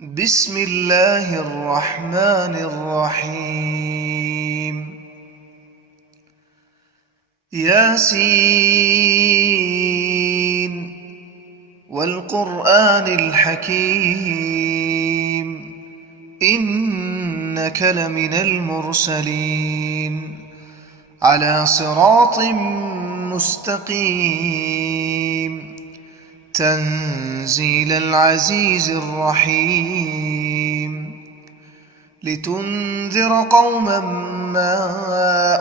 بسم الله الرحمن الرحيم. ياسين والقرآن الحكيم إنك لمن المرسلين على صراط مستقيم تنزيل العزيز الرحيم لتنذر قوما ما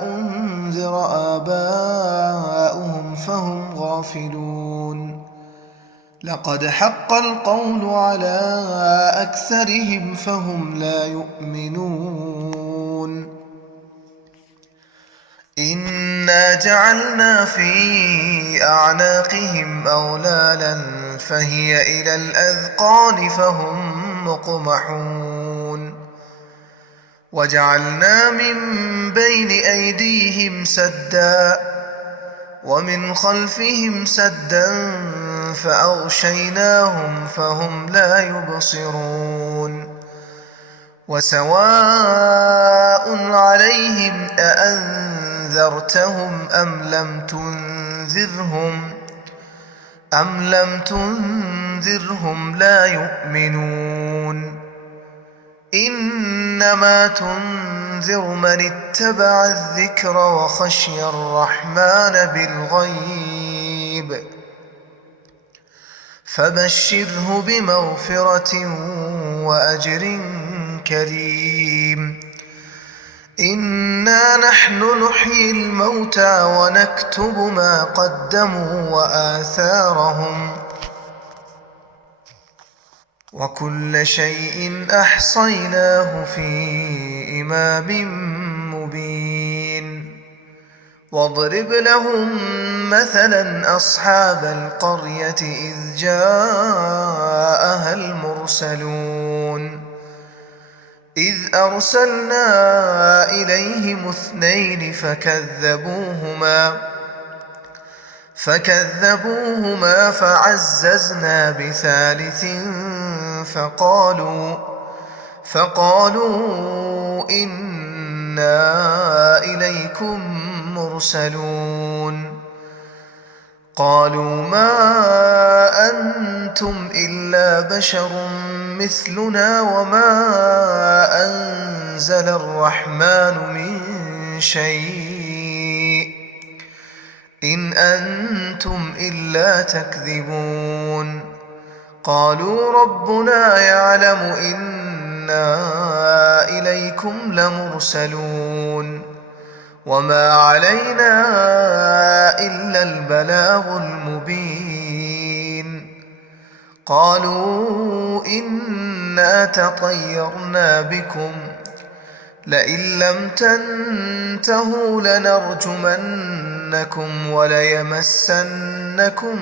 أنذر آباؤهم فهم غافلون لقد حق القول على أكثرهم فهم لا يؤمنون إنا جعلنا في أعناقهم أغلالا فهي إلى الأذقان فهم مقمحون وجعلنا من بين أيديهم سدا ومن خلفهم سدا فأغشيناهم فهم لا يبصرون وسواء عليهم أأنذرتهم أم لم تنذرهم لا يؤمنون إنما تنذر من اتبع الذكر وخشي الرحمن بالغيب فبشره بمغفرة وأجر كريم إنا نحن نحيي الموتى ونكتب ما قدموا وآثارهم وكل شيء أحصيناه في إمام مبين واضرب لهم مثلا أصحاب القرية إذ جاءها المرسلون إذ أرسلنا إليهم اثنين فكذبوهما فعززنا بثالث فقالوا إنا إليكم مرسلون قالوا ما أنتم إلا بشر مثلنا وما أنزل الرحمن من شيء إن أنتم إلا تكذبون قالوا ربنا يعلم إنا إليكم لمرسلون وما علينا إلا البلاغ المبين قالوا إنا تطيرنا بكم لئن لم تنتهوا لنرجمنكم وليمسنكم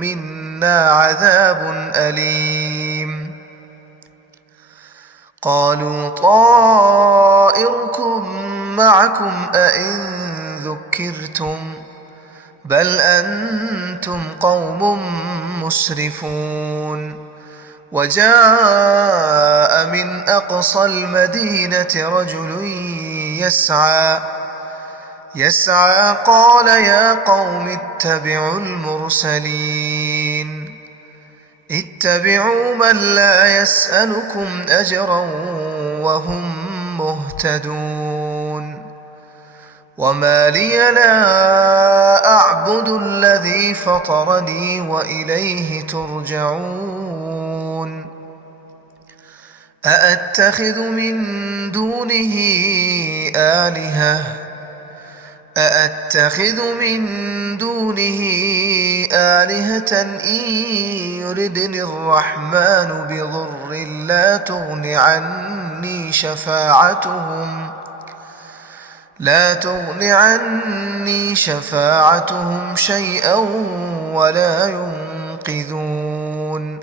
منا عذاب أليم قالوا طائركم معكم أئن ذكرتم بل أنتم قوم مسرفون وجاء من أقصى المدينة رجل يسعى قال يا قوم اتبعوا من لا يسألكم أجرا وهم مهتدون وما لي لا أعبد الذي فطرني وإليه ترجعون أأتخذ من دونه آلهة إن يردني الرحمن بضر لا تغن عني شفاعتهم شيئا ولا ينقذون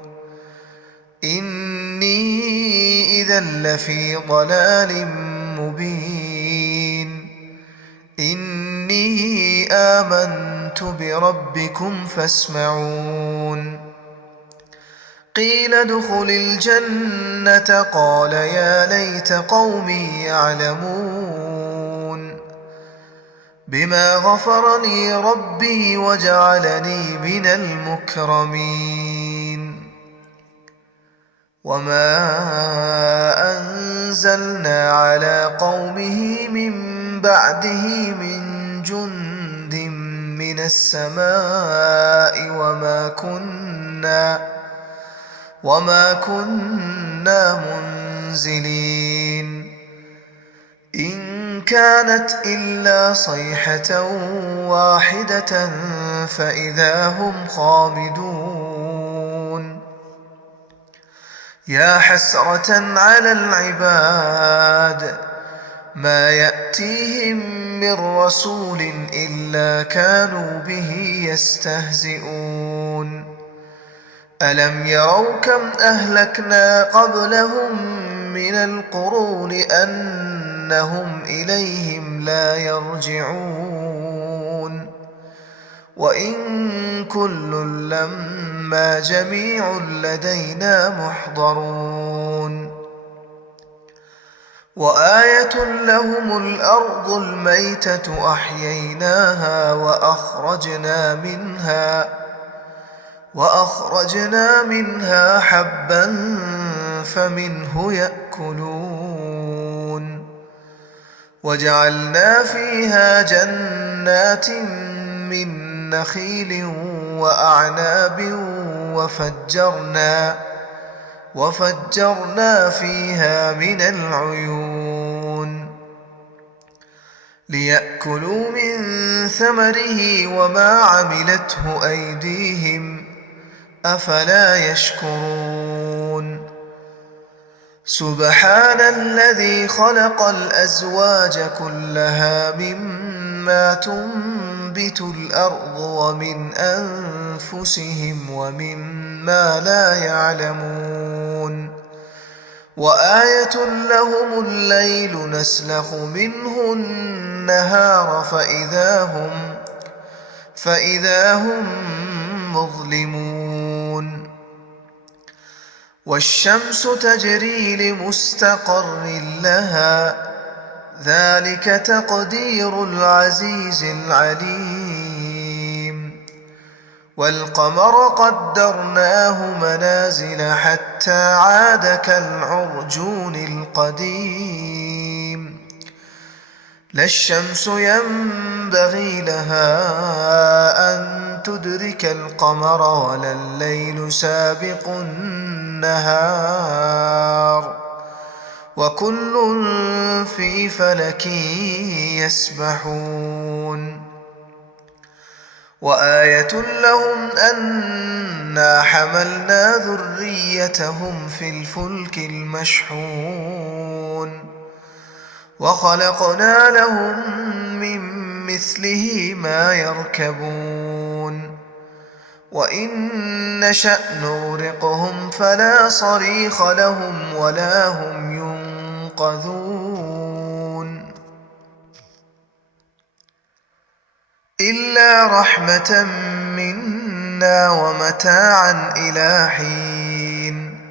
إني إذا لفي ضلال مبين إني آمنت بربكم فاسمعون قيل ادخل الجنة قال يا ليت قومي يعلمون بما غفر لي ربي وجعلني من المكرمين وما أنزلنا على قومه من بعده من جند من السماء وما كنا منزلين إن كانت إلا صيحة واحدة فإذا هم خامدون يا حسرة على العباد ما يأتيهم من رسول إلا كانوا به يستهزئون ألم يروا كم أهلكنا قبلهم من القرون أنهم إليهم لا يرجعون وإن كل لما جميع لدينا محضرون وآية لهم الأرض الميتة أحييناها وأخرجنا منها حبا فمنه يأكلون وجعلنا فيها جنات من نخيل وأعناب وفجرنا فيها من العيون ليأكلوا من ثمره وما عملته أيديهم أفلا يشكرون سبحان الذي خلق الأزواج كلها مما تنبت الأرض ومن أنفسهم ومما لا يعلمون وآية لهم الليل نسلخ منه النهار فإذا هم مظلمون والشمس تجري لمستقر لها ذلك تقدير العزيز العليم والقمر قدرناه منازل حتى عاد كالعرجون القديم لا الشمس ينبغي لها أن تدرك القمر ولا الليل سابق النهار وكل في فلك يسبحون وآية لهم أنا حملنا ذريتهم في الفلك المشحون وخلقنا لهم من مثله ما يركبون وإن نشأ نغرقهم فلا صريخ لهم ولا هم ينقذون إلا رحمة منا ومتاعا إلى حين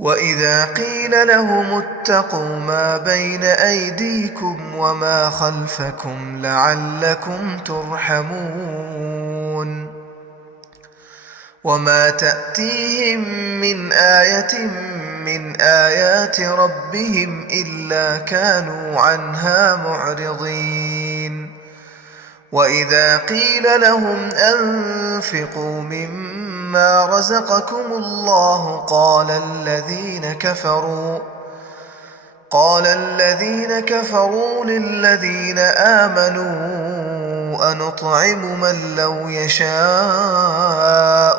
وإذا قيل لهم اتقوا ما بين أيديكم وما خلفكم لعلكم ترحمون وما تأتيهم من آية من آيات ربهم إلا كانوا عنها معرضين وإذا قيل لهم أنفقوا مما رزقكم الله قال الذين كفروا للذين آمنوا أنطعم من لو يشاء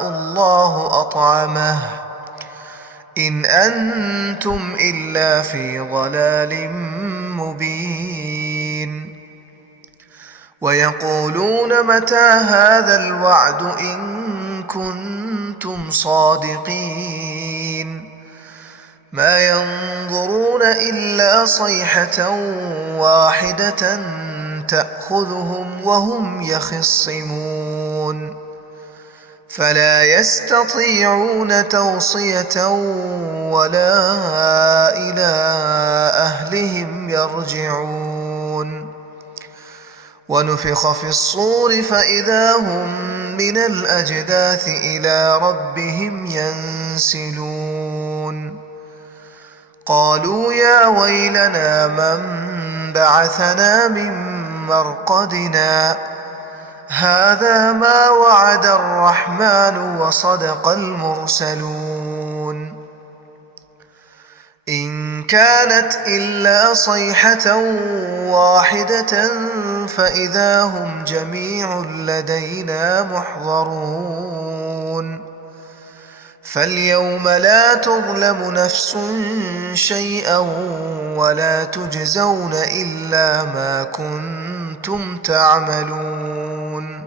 الله أطعمه إن أنتم إلا في ضلال مبين ويقولون متى هذا الوعد إن كنتم صادقين ما ينظرون إلا صيحة واحدة تأخذهم وهم يخصمون فلا يستطيعون توصية ولا إلى أهلهم يرجعون. ونفخ في الصور فإذا هم من الأجداث إلى ربهم ينسلون. قالوا يا ويلنا من بعثنا من مرقدنا هذا ما وعد الرحمن وصدق المرسلون. إن كانت إلا صيحة واحدة فإذا هم جميع لدينا محضرون. فاليوم لا تظلم نفس شيئا ولا تجزون إلا ما كنتم تعملون.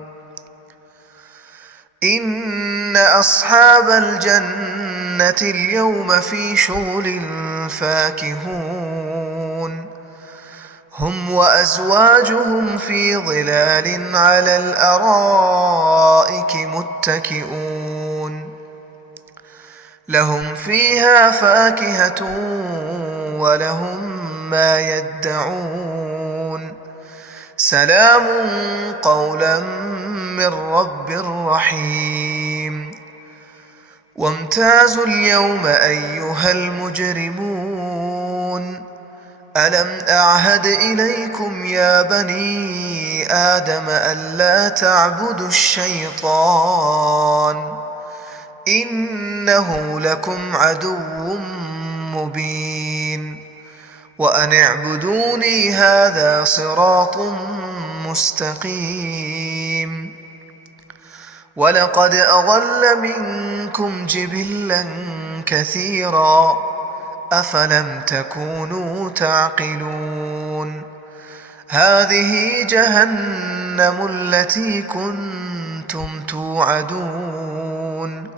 إن أصحاب الجنة اليوم في شغل فاكهون هم وأزواجهم في ظلال على الأرائك متكئون لهم فيها فاكهة ولهم ما يدعون سلام قولا من رب رحيم. وامتازوا اليوم أيها المجرمون ألم أعهد إليكم يا بني آدم ألا تعبدوا الشيطان إنه لكم عدو مبين وأن اعبدوني هذا صراط مستقيم. ولقد أضل منكم جبلا كثيرا أفلم تكونوا تعقلون. هذه جهنم التي كنتم توعدون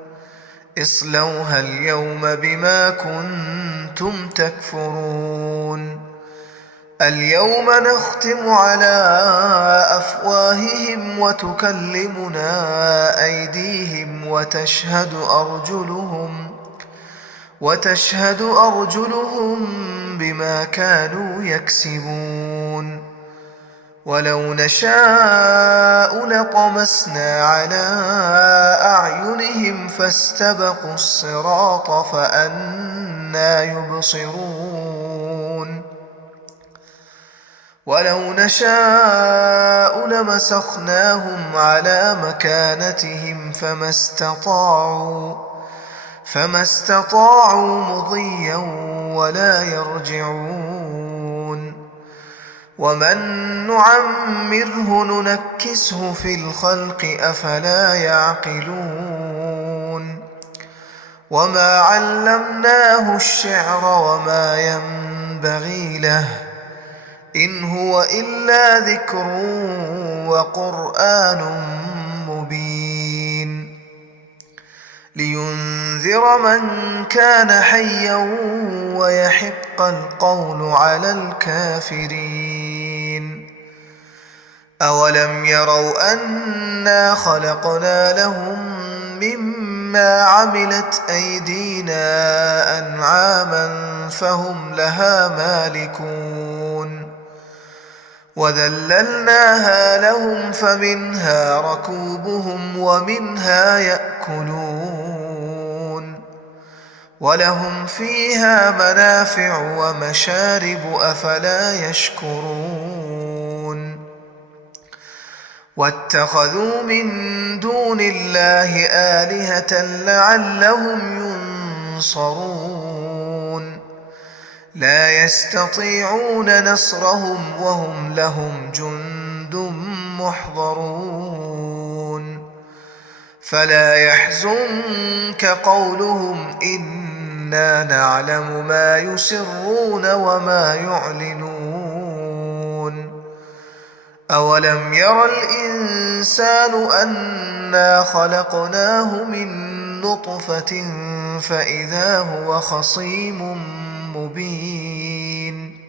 اصلوها اليوم بما كنتم تكفرون. اليوم نختم على أفواههم وتكلمنا أيديهم وتشهد أرجلهم بما كانوا يكسبون. ولو نشاء لطمسنا على أعينهم فاستبقوا الصراط فأنى يبصرون. ولو نشاء لمسخناهم على مكانتهم فما استطاعوا مضيا ولا يرجعون. ومن نعمره ننكسه في الخلق أفلا يعقلون. وما علمناه الشعر وما ينبغي له إن هو إلا ذكر وقرآن مبين لينذر من كان حيا ويحق القول على الكافرين. أولم يروا أنا خلقنا لهم مما عملت أيدينا أنعاما فهم لها مالكون وذللناها لهم فمنها ركوبهم ومنها يأكلون ولهم فيها منافع ومشارب أفلا يشكرون. واتخذوا من دون الله آلهة لعلهم ينصرون لا يستطيعون نصرهم وهم لهم جند محضرون. فلا يحزنك قولهم إنا نعلم ما يسرون وما يعلنون. أولم ير الإنسان أنا خلقناه من نطفة فإذا هو خصيم مبين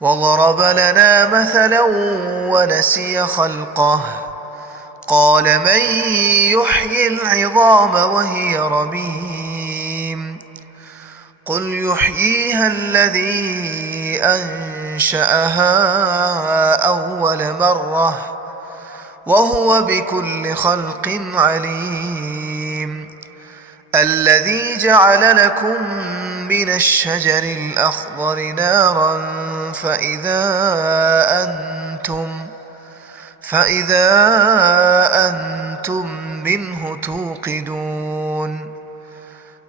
وضرب لنا مثلا ونسي خلقه قال من يحيي العظام وهي رميم قل يحييها الذي أنشأها أول مرة وهو بكل خلق عليم الذي جعل لكم من الشجر الأخضر نارا فإذا أنتم منه توقدون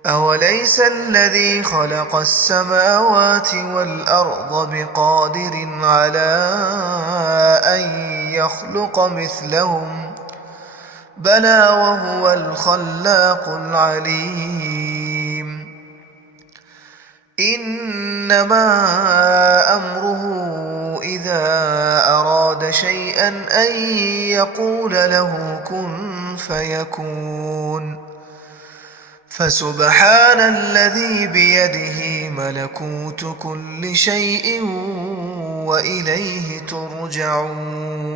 أوليس الذي خلق السماوات والأرض بقادر على أن يخلق مثلهم بلى وهو الخلاق العليم إنما أمره إذا أراد شيئا أن يقول له كن فيكون فسبحان الذي بيده ملكوت كل شيء وإليه ترجعون